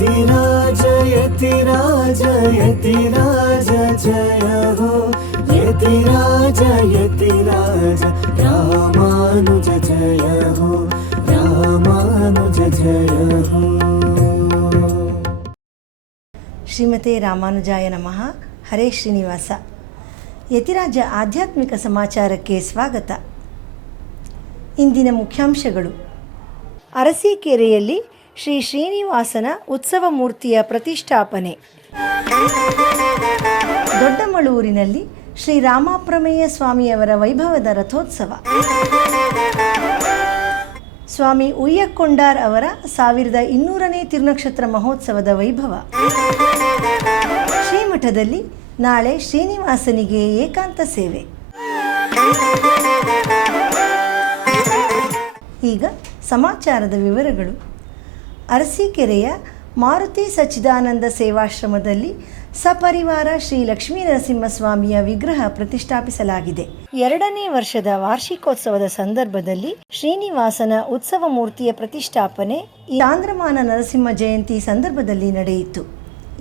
ಯತಿರಾಜ ಯತಿರಾಜ ಯತಿರಾಜ ಜಯ ಹೋ ಯತಿರಾಜ ಯತಿರಾಜ ರಾಮಾನುಜ ಜಯ ಹೋ ರಾಮಾನುಜ ಜಯ ಹೋ. ಶ್ರೀಮತೆ ರಾಮಾನುಜಾಯ ನಮಃ. ಹರೇ ಶ್ರೀನಿವಾಸ. ಯತಿರಾಜ ಆಧ್ಯಾತ್ಮಿಕ ಸಮಾಚಾರಕ್ಕೆ ಸ್ವಾಗತ. ಇಂದಿನ ಮುಖ್ಯಾಂಶಗಳು: ಅರಸೀಕೆರೆಯಲ್ಲಿ ಶ್ರೀ ಶ್ರೀನಿವಾಸನ ಉತ್ಸವ ಮೂರ್ತಿಯ ಪ್ರತಿಷ್ಠಾಪನೆ. ದೊಡ್ಡಮಳೂರಿನಲ್ಲಿ ಶ್ರೀ ರಾಮಪ್ರಮೇಯ ಸ್ವಾಮಿಯವರ ವೈಭವದ ರಥೋತ್ಸವ. ಸ್ವಾಮಿ ಉಯ್ಯಕ್ಕೊಂಡಾರ್ ಅವರ 1200ನೇ ತಿರುನಕ್ಷತ್ರ ಮಹೋತ್ಸವದ ವೈಭವ. ಶ್ರೀಮಠದಲ್ಲಿ ನಾಳೆ ಶ್ರೀನಿವಾಸನಿಗೆ ಏಕಾಂತ ಸೇವೆ. ಈಗ ಸಮಾಚಾರದ ವಿವರಗಳು. ಅರಸೀಕೆರೆಯ ಮಾರುತಿ ಸಚ್ಚಿದಾನಂದ ಸೇವಾಶ್ರಮದಲ್ಲಿ ಸಪರಿವಾರ ಶ್ರೀ ಲಕ್ಷ್ಮೀ ನರಸಿಂಹಸ್ವಾಮಿಯ ವಿಗ್ರಹ ಪ್ರತಿಷ್ಠಾಪಿಸಲಾಗಿದೆ. 2ನೇ ವರ್ಷದ ವಾರ್ಷಿಕೋತ್ಸವದ ಸಂದರ್ಭದಲ್ಲಿ ಶ್ರೀನಿವಾಸನ ಉತ್ಸವ ಮೂರ್ತಿಯ ಪ್ರತಿಷ್ಠಾಪನೆ ಚಾಂದ್ರಮಾನ ನರಸಿಂಹ ಜಯಂತಿ ಸಂದರ್ಭದಲ್ಲಿ ನಡೆಯಿತು.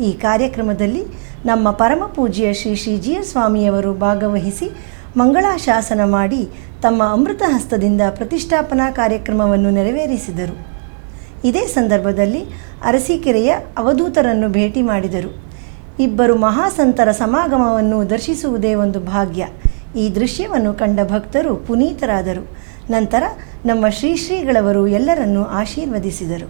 ಈ ಕಾರ್ಯಕ್ರಮದಲ್ಲಿ ನಮ್ಮ ಪರಮ ಪೂಜ್ಯ ಶ್ರೀ ಶ್ರೀ ಜಿಯರ್ ಸ್ವಾಮಿಯವರು ಭಾಗವಹಿಸಿ ಮಂಗಳಾಶಾಸನ ಮಾಡಿ ತಮ್ಮ ಅಮೃತ ಹಸ್ತದಿಂದ ಪ್ರತಿಷ್ಠಾಪನಾ ಕಾರ್ಯಕ್ರಮವನ್ನು ನೆರವೇರಿಸಿದರು. ಇದೇ ಸಂದರ್ಭದಲ್ಲಿ ಅರಸೀಕೆರೆಯ ಅವಧೂತರನ್ನು ಭೇಟಿ ಮಾಡಿದರು. ಇಬ್ಬರು ಮಹಾಸಂತರ ಸಮಾಗಮವನ್ನು ದರ್ಶಿಸುವುದೇ ಒಂದು ಭಾಗ್ಯ. ಈ ದೃಶ್ಯವನ್ನು ಕಂಡ ಭಕ್ತರು ಪುನೀತರಾದರು. ನಂತರ ನಮ್ಮ ಶ್ರೀಗಳವರು ಎಲ್ಲರನ್ನೂ ಆಶೀರ್ವದಿಸಿದರು.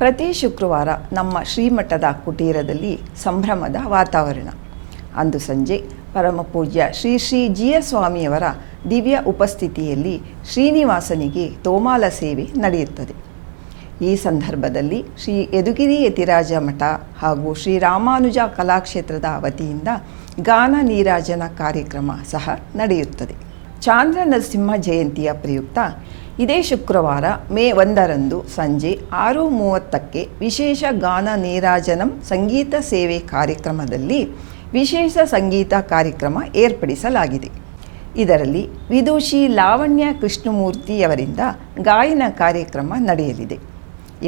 ಪ್ರತಿ ಶುಕ್ರವಾರ ನಮ್ಮ ಶ್ರೀಮಠದ ಕುಟೀರದಲ್ಲಿ ಸಂಭ್ರಮದ ವಾತಾವರಣ. ಅಂದು ಸಂಜೆ ಪರಮಪೂಜ್ಯ ಶ್ರೀ ಶ್ರೀ ಜಿಯರ್ ಸ್ವಾಮಿಯವರ ದಿವ್ಯ ಉಪಸ್ಥಿತಿಯಲ್ಲಿ ಶ್ರೀನಿವಾಸನಿಗೆ ತೋಮಾಲ ಸೇವೆ ನಡೆಯುತ್ತದೆ. ಈ ಸಂದರ್ಭದಲ್ಲಿ ಶ್ರೀ ಯದುಗಿರಿ ಯತಿರಾಜ ಮಠ ಹಾಗೂ ಶ್ರೀ ರಾಮಾನುಜ ಕಲಾಕ್ಷೇತ್ರದ ವತಿಯಿಂದ ಗಾನ ನೀರಾಜನ ಕಾರ್ಯಕ್ರಮ ಸಹ ನಡೆಯುತ್ತದೆ. ಚಾಂದ್ರ ನರಸಿಂಹ ಜಯಂತಿಯ ಪ್ರಯುಕ್ತ ಇದೇ ಶುಕ್ರವಾರ ಮೇ 1ರಂದು ಸಂಜೆ 6:30ಕ್ಕೆ ವಿಶೇಷ ಗಾನ ನೀರಾಜನಂ ಸಂಗೀತ ಸೇವೆ ಕಾರ್ಯಕ್ರಮದಲ್ಲಿ ವಿಶೇಷ ಸಂಗೀತ ಕಾರ್ಯಕ್ರಮ ಏರ್ಪಡಿಸಲಾಗಿದೆ. ಇದರಲ್ಲಿ ವಿದೂಷಿ ಲಾವಣ್ಯ ಕೃಷ್ಣಮೂರ್ತಿಯವರಿಂದ ಗಾಯನ ಕಾರ್ಯಕ್ರಮ ನಡೆಯಲಿದೆ.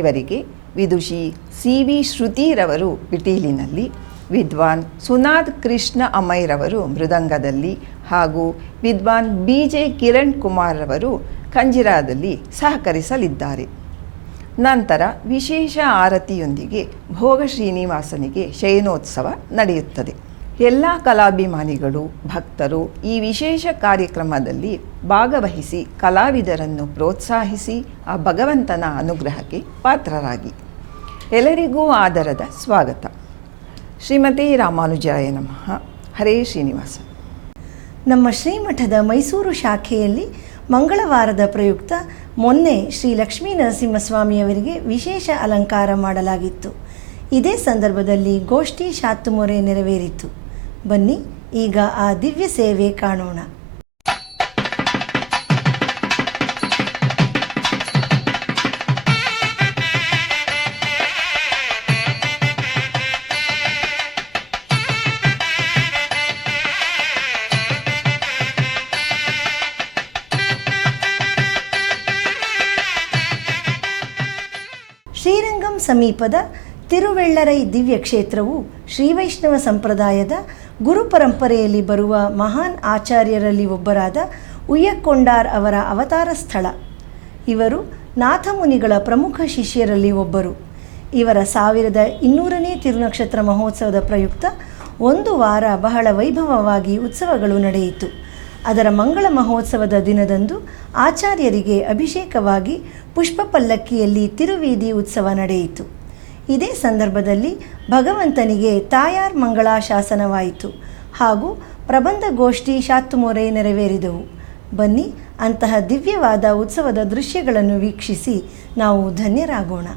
ಇವರಿಗೆ ವಿದೂಷಿ CV ಶ್ರುತಿರವರು ಪಿಟೀಲಿನಲ್ಲಿ, ವಿದ್ವಾನ್ ಸುನಾದ್ ಕೃಷ್ಣ ಅಮೈರವರು ಮೃದಂಗದಲ್ಲಿ ಹಾಗೂ ವಿದ್ವಾನ್ BJ ಕಿರಣ್ ಕುಮಾರ್ ರವರು ಕಂಜಿರಾದಲ್ಲಿ ಸಹಕರಿಸಲಿದ್ದಾರೆ. ನಂತರ ವಿಶೇಷ ಆರತಿಯೊಂದಿಗೆ ಭೋಗ ಶ್ರೀನಿವಾಸನಿಗೆ ಶಯನೋತ್ಸವ ನಡೆಯುತ್ತದೆ. ಎಲ್ಲ ಕಲಾಭಿಮಾನಿಗಳು ಭಕ್ತರು ಈ ವಿಶೇಷ ಕಾರ್ಯಕ್ರಮದಲ್ಲಿ ಭಾಗವಹಿಸಿ ಕಲಾವಿದರನ್ನು ಪ್ರೋತ್ಸಾಹಿಸಿ ಆ ಭಗವಂತನ ಅನುಗ್ರಹಕ್ಕೆ ಪಾತ್ರರಾಗಿ. ಎಲ್ಲರಿಗೂ ಆದರದ ಸ್ವಾಗತ. ಶ್ರೀಮತೆ ರಾಮಾನುಜಾಯ ನಮಃ. ಹರೇ ಶ್ರೀನಿವಾಸ. ನಮ್ಮ ಶ್ರೀಮಠದ ಮೈಸೂರು ಶಾಖೆಯಲ್ಲಿ ಮಂಗಳವಾರದ ಪ್ರಯುಕ್ತ ಮೊನ್ನೆ ಶ್ರೀ ಲಕ್ಷ್ಮೀ ನರಸಿಂಹಸ್ವಾಮಿಯವರಿಗೆ ವಿಶೇಷ ಅಲಂಕಾರ ಮಾಡಲಾಗಿತ್ತು. ಇದೇ ಸಂದರ್ಭದಲ್ಲಿ ಗೋಷ್ಠಿ ಶಾತುಮೊರೆ ನೆರವೇರಿತು. ಬನ್ನಿ ಈಗ ಆ ದಿವ್ಯ ಸೇವೆ ಕಾಣೋಣ. ಸಮೀಪದ ತಿರುವೆಳ್ಳರೈ ದಿವ್ಯ ಕ್ಷೇತ್ರವು ಶ್ರೀವೈಷ್ಣವ ಸಂಪ್ರದಾಯದ ಗುರು ಪರಂಪರೆಯಲ್ಲಿ ಬರುವ ಮಹಾನ್ ಆಚಾರ್ಯರಲ್ಲಿ ಒಬ್ಬರಾದ ಉಯ್ಯಕ್ಕೊಂಡಾರ್ ಅವರ ಅವತಾರ ಸ್ಥಳ. ಇವರು ನಾಥಮುನಿಗಳ ಪ್ರಮುಖ ಶಿಷ್ಯರಲ್ಲಿ ಒಬ್ಬರು. ಇವರ 1200ನೇ ತಿರುನಕ್ಷತ್ರ ಮಹೋತ್ಸವದ ಪ್ರಯುಕ್ತ ಒಂದು ವಾರ ಬಹಳ ವೈಭವವಾಗಿ ಉತ್ಸವಗಳು ನಡೆಯಿತು. ಅದರ ಮಂಗಳ ಮಹೋತ್ಸವದ ದಿನದಂದು ಆಚಾರ್ಯರಿಗೆ ಅಭಿಷೇಕವಾಗಿ ಪುಷ್ಪ ಪಲ್ಲಕ್ಕಿಯಲ್ಲಿ ತಿರುವೀದಿ ಉತ್ಸವ ನಡೆಯಿತು. ಇದೇ ಸಂದರ್ಭದಲ್ಲಿ ಭಗವಂತನಿಗೆ ತಾಯಾರ್ ಮಂಗಳಾಶಾಸನವಾಯಿತು ಹಾಗೂ ಪ್ರಬಂಧ ಗೋಷ್ಠಿ ಶಾತ್ತುಮೊರೆ ನೆರವೇರಿದವು. ಬನ್ನಿ, ಅಂತಹ ದಿವ್ಯವಾದ ಉತ್ಸವದ ದೃಶ್ಯಗಳನ್ನು ವೀಕ್ಷಿಸಿ ನಾವು ಧನ್ಯರಾಗೋಣ.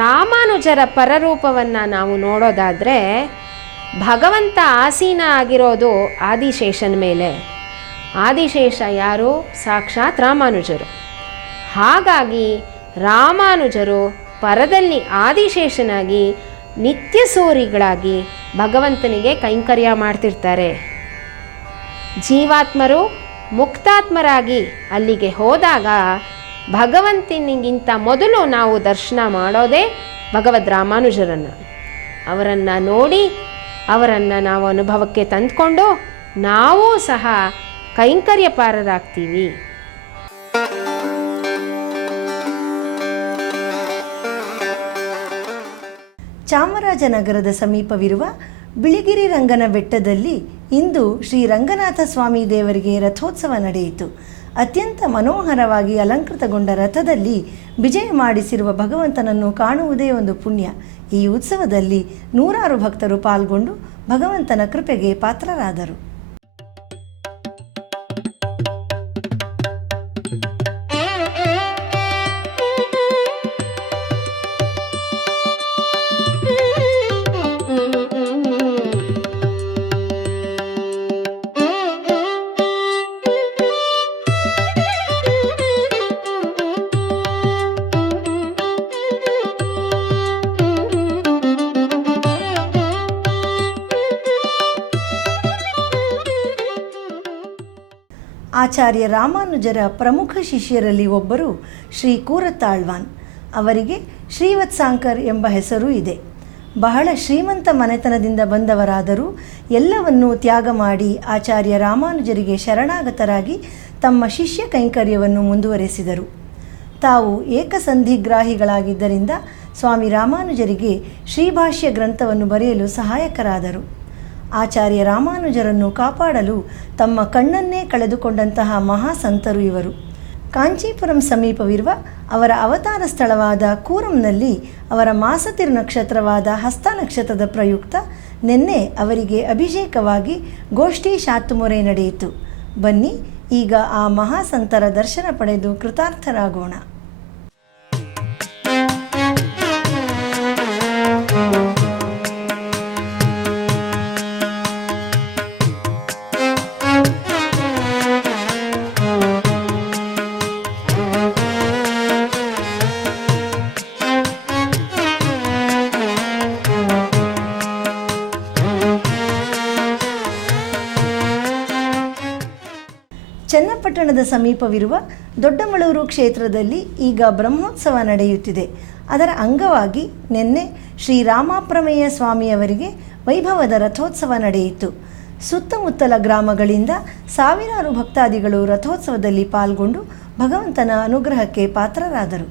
ರಾಮಾನುಜರ ಪರರೂಪವನ್ನು ನಾವು ನೋಡೋದಾದರೆ ಭಗವಂತ ಆಸೀನ ಆಗಿರೋದು ಆದಿಶೇಷನ ಮೇಲೆ. ಆದಿಶೇಷ ಯಾರು? ಸಾಕ್ಷಾತ್ ರಾಮಾನುಜರು. ಹಾಗಾಗಿ ರಾಮಾನುಜರು ಪರದಲ್ಲಿ ಆದಿಶೇಷನಾಗಿ ನಿತ್ಯ ಸೂರಿಗಳಾಗಿ ಭಗವಂತನಿಗೆ ಕೈಂಕರ್ಯ ಮಾಡ್ತಿರ್ತಾರೆ. ಜೀವಾತ್ಮರು ಮುಕ್ತಾತ್ಮರಾಗಿ ಅಲ್ಲಿಗೆ ಹೋದಾಗ ಭಗವಂತನಿಗಿಂತ ಮೊದಲು ನಾವು ದರ್ಶನ ಮಾಡೋದೇ ಭಗವದ್ ರಾಮಾನುಜರನ್ನು. ಅವರನ್ನು ನೋಡಿ ಅವರನ್ನು ನಾವು ಅನುಭವಕ್ಕೆ ತಂದುಕೊಂಡು ನಾವೂ ಸಹ ಕೈಂಕರ್ಯಪಾರರಾಗ್ತೀವಿ. ಚಾಮರಾಜನಗರದ ಸಮೀಪವಿರುವ ಬಿಳಿಗಿರಿ ರಂಗನ ಬೆಟ್ಟದಲ್ಲಿ ಇಂದು ಶ್ರೀ ರಂಗನಾಥ ಸ್ವಾಮಿ ದೇವರಿಗೆ ರಥೋತ್ಸವ ನಡೆಯಿತು. ಅತ್ಯಂತ ಮನೋಹರವಾಗಿ ಅಲಂಕೃತಗೊಂಡ ರಥದಲ್ಲಿ ವಿಜಯ ಮಾಡಿಸಿರುವ ಭಗವಂತನನ್ನು ಕಾಣುವುದೇ ಒಂದು ಪುಣ್ಯ. ಈ ಉತ್ಸವದಲ್ಲಿ ನೂರಾರು ಭಕ್ತರು ಪಾಲ್ಗೊಂಡು ಭಗವಂತನ ಕೃಪೆಗೆ ಪಾತ್ರರಾದರು. ಆಚಾರ್ಯ ರಾಮಾನುಜರ ಪ್ರಮುಖ ಶಿಷ್ಯರಲ್ಲಿ ಒಬ್ಬರು ಶ್ರೀ ಕೂರತಾಳ್ವಾನ್. ಅವರಿಗೆ ಶ್ರೀವತ್ಸಾಂಕರ್ ಎಂಬ ಹೆಸರು ಇದೆ. ಬಹಳ ಶ್ರೀಮಂತ ಮನೆತನದಿಂದ ಬಂದವರಾದರೂ ಎಲ್ಲವನ್ನೂ ತ್ಯಾಗ ಮಾಡಿ ಆಚಾರ್ಯ ರಾಮಾನುಜರಿಗೆ ಶರಣಾಗತರಾಗಿ ತಮ್ಮ ಶಿಷ್ಯ ಕೈಂಕರ್ಯವನ್ನು ಮುಂದುವರೆಸಿದರು. ತಾವು ಏಕಸಂಧಿಗ್ರಾಹಿಗಳಾಗಿದ್ದರಿಂದ ಸ್ವಾಮಿ ರಾಮಾನುಜರಿಗೆ ಶ್ರೀಭಾಷ್ಯ ಗ್ರಂಥವನ್ನು ಬರೆಯಲು ಸಹಾಯಕರಾದರು. ಆಚಾರ್ಯ ರಾಮಾನುಜರನ್ನು ಕಾಪಾಡಲು ತಮ್ಮ ಕಣ್ಣನ್ನೇ ಕಳೆದುಕೊಂಡಂತಹ ಮಹಾಸಂತರು ಇವರು. ಕಾಂಚೀಪುರಂ ಸಮೀಪವಿರುವ ಅವರ ಅವತಾರ ಸ್ಥಳವಾದ ಕೂರಂನಲ್ಲಿ ಅವರ ಮಾಸತಿರು ನಕ್ಷತ್ರವಾದ ಹಸ್ತ ನಕ್ಷತ್ರದ ಪ್ರಯುಕ್ತ ನಿನ್ನೆ ಅವರಿಗೆ ಅಭಿಷೇಕವಾಗಿ ಗೋಷ್ಠಿ ಶಾತುಮೊರೆ ನಡೆಯಿತು. ಬನ್ನಿ ಈಗ ಆ ಮಹಾಸಂತರ ದರ್ಶನ ಪಡೆದು ಕೃತಾರ್ಥರಾಗೋಣ. ಚನ್ನಪಟ್ಟಣದ ಸಮೀಪವಿರುವ ದೊಡ್ಡಮಳೂರು ಕ್ಷೇತ್ರದಲ್ಲಿ ಈಗ ಬ್ರಹ್ಮೋತ್ಸವ ನಡೆಯುತ್ತಿದೆ. ಅದರ ಅಂಗವಾಗಿ ನಿನ್ನೆ ಶ್ರೀರಾಮಪ್ರಮೇಯ ಸ್ವಾಮಿಯವರಿಗೆ ವೈಭವದ ರಥೋತ್ಸವ ನಡೆಯಿತು. ಸುತ್ತಮುತ್ತಲ ಗ್ರಾಮಗಳಿಂದ ಸಾವಿರಾರು ಭಕ್ತಾದಿಗಳು ರಥೋತ್ಸವದಲ್ಲಿ ಪಾಲ್ಗೊಂಡು ಭಗವಂತನ ಅನುಗ್ರಹಕ್ಕೆ ಪಾತ್ರರಾದರು.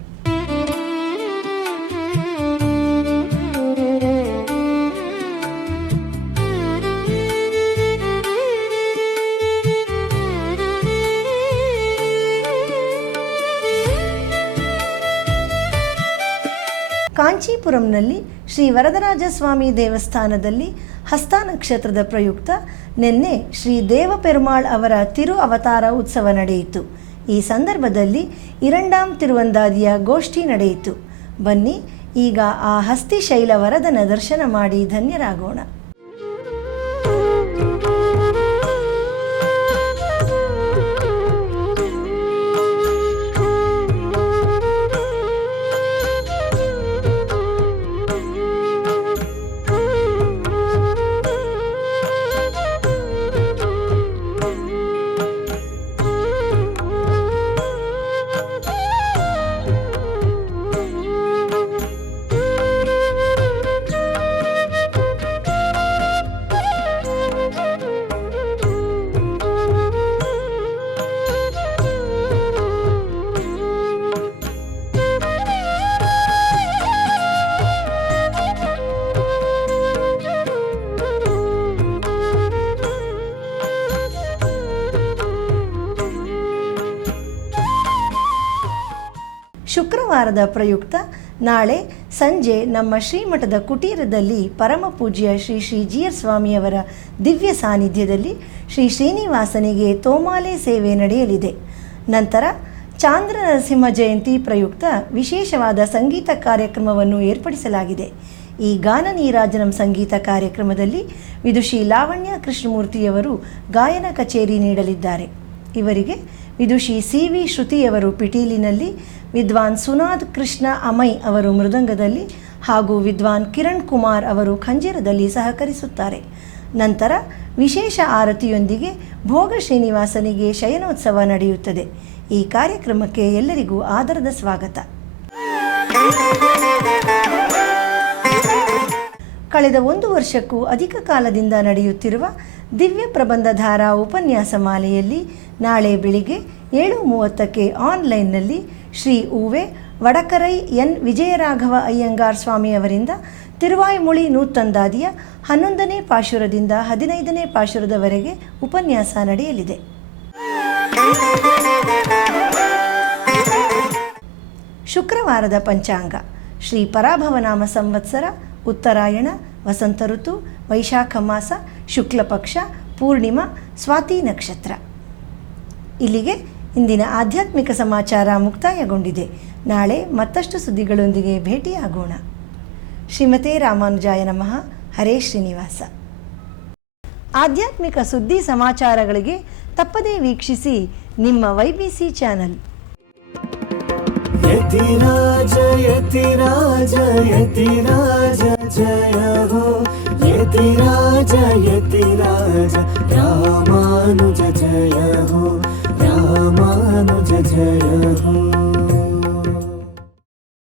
ಕಾಂಚೀಪುರಂನಲ್ಲಿ ಶ್ರೀ ವರದರಾಜಸ್ವಾಮಿ ದೇವಸ್ಥಾನದಲ್ಲಿ ಹಸ್ತ ನಕ್ಷತ್ರದ ಪ್ರಯುಕ್ತ ನಿನ್ನೆ ಶ್ರೀ ದೇವಪೆರುಮಾಳ್ ಅವರ ತಿರು ಅವತಾರ ಉತ್ಸವ ನಡೆಯಿತು. ಈ ಸಂದರ್ಭದಲ್ಲಿ ಇರಂಡಾಂ ತಿರುವಂದಾದಿಯ ಗೋಷ್ಠಿ ನಡೆಯಿತು. ಬನ್ನಿ ಈಗ ಆ ಹಸ್ತಿಶೈಲ ವರದನ ದರ್ಶನ ಮಾಡಿ ಧನ್ಯರಾಗೋಣ. ಶುಕ್ರವಾರದ ಪ್ರಯುಕ್ತ ನಾಳೆ ಸಂಜೆ ನಮ್ಮ ಶ್ರೀಮಠದ ಕುಟೀರದಲ್ಲಿ ಪರಮಪೂಜ್ಯ ಶ್ರೀ ಶ್ರೀ ಜಿಯರ್ ಸ್ವಾಮಿಯವರ ದಿವ್ಯ ಸಾನ್ನಿಧ್ಯದಲ್ಲಿ ಶ್ರೀ ಶ್ರೀನಿವಾಸನಿಗೆ ತೋಮಾಲೆ ಸೇವೆ ನಡೆಯಲಿದೆ. ನಂತರ ಚಾಂದ್ರ ನರಸಿಂಹ ಜಯಂತಿ ಪ್ರಯುಕ್ತ ವಿಶೇಷವಾದ ಸಂಗೀತ ಕಾರ್ಯಕ್ರಮವನ್ನು ಏರ್ಪಡಿಸಲಾಗಿದೆ. ಈ ಗಾನ ನೀರಾಜನಂ ಸಂಗೀತ ಕಾರ್ಯಕ್ರಮದಲ್ಲಿ ವಿದುಷಿ ಲಾವಣ್ಯ ಕೃಷ್ಣಮೂರ್ತಿಯವರು ಗಾಯನ ಕಚೇರಿ ನೀಡಲಿದ್ದಾರೆ. ಇವರಿಗೆ ವಿದುಷಿ CV ಶ್ರುತಿಯವರು ಪಿಟೀಲಿನಲ್ಲಿ, ವಿದ್ವಾನ್ ಸುನಾದ್ ಕೃಷ್ಣ ಅಮೈ ಅವರು ಮೃದಂಗದಲ್ಲಿ ಹಾಗೂ ವಿದ್ವಾನ್ ಕಿರಣ್ ಕುಮಾರ್ ಅವರು ಖಂಜಿರದಲ್ಲಿ ಸಹಕರಿಸುತ್ತಾರೆ. ನಂತರ ವಿಶೇಷ ಆರತಿಯೊಂದಿಗೆ ಭೋಗ ಶ್ರೀನಿವಾಸನಿಗೆ ಶಯನೋತ್ಸವ ನಡೆಯುತ್ತದೆ. ಈ ಕಾರ್ಯಕ್ರಮಕ್ಕೆ ಎಲ್ಲರಿಗೂ ಆದರದ ಸ್ವಾಗತ. ಕಳೆದ 1 ವರ್ಷಕ್ಕೂ ಅಧಿಕ ಕಾಲದಿಂದ ನಡೆಯುತ್ತಿರುವ ದಿವ್ಯ ಪ್ರಬಂಧಧಾರಾ ಉಪನ್ಯಾಸ ಮಾಲೆಯಲ್ಲಿ ನಾಳೆ ಬೆಳಿಗ್ಗೆ 7:30ಕ್ಕೆ ಆನ್ಲೈನ್ನಲ್ಲಿ ಶ್ರೀ ಉವೆ ವಡಕರೈ ಎನ್ ವಿಜಯರಾಘವ ಅಯ್ಯಂಗಾರ್ ಸ್ವಾಮಿಯವರಿಂದ ತಿರುವಾಯ್ಮೊಳಿ ನೂತಂದಾದಿಯ 11ನೇ ಪಾಶುರದಿಂದ 15ನೇ ಪಾಶುರದವರೆಗೆ ಉಪನ್ಯಾಸ ನಡೆಯಲಿದೆ. ಶುಕ್ರವಾರದ ಪಂಚಾಂಗ: ಶ್ರೀ ಪರಾಭವನಾಮ ಸಂವತ್ಸರ, ಉತ್ತರಾಯಣ, ವಸಂತ ಋತು, ವೈಶಾಖ ಮಾಸ, ಶುಕ್ಲ ಪಕ್ಷ, ಪೂರ್ಣಿಮಾ, ಸ್ವಾತಿ ನಕ್ಷತ್ರ. ಇಲ್ಲಿಗೆ ಇಂದಿನ ಆಧ್ಯಾತ್ಮಿಕ ಸಮಾಚಾರ ಮುಕ್ತಾಯಗೊಂಡಿದೆ. ನಾಳೆ ಮತ್ತಷ್ಟು ಸುದ್ದಿಗಳೊಂದಿಗೆ ಭೇಟಿಯಾಗೋಣ. ಶ್ರೀಮತೆ ರಾಮಾನುಜಾಯ ನಮಃ. ಹರೇ ಶ್ರೀನಿವಾಸ. ಆಧ್ಯಾತ್ಮಿಕ ಸುದ್ದಿ ಸಮಾಚಾರಗಳಿಗೆ ತಪ್ಪದೇ ವೀಕ್ಷಿಸಿ ನಿಮ್ಮ YBC ಚಾನಲ್. ಯತಿರಾಜ ಯತಿರಾಜ ಯತಿರಾಜ ಜಯ ಹೋ, ಯತಿರಾಜ ಯತಿರಾಜ ರಾಮಾನುಜ ಜಯ ಹೋ, ರಾಮಾನುಜ ಜಯ ಹೋ.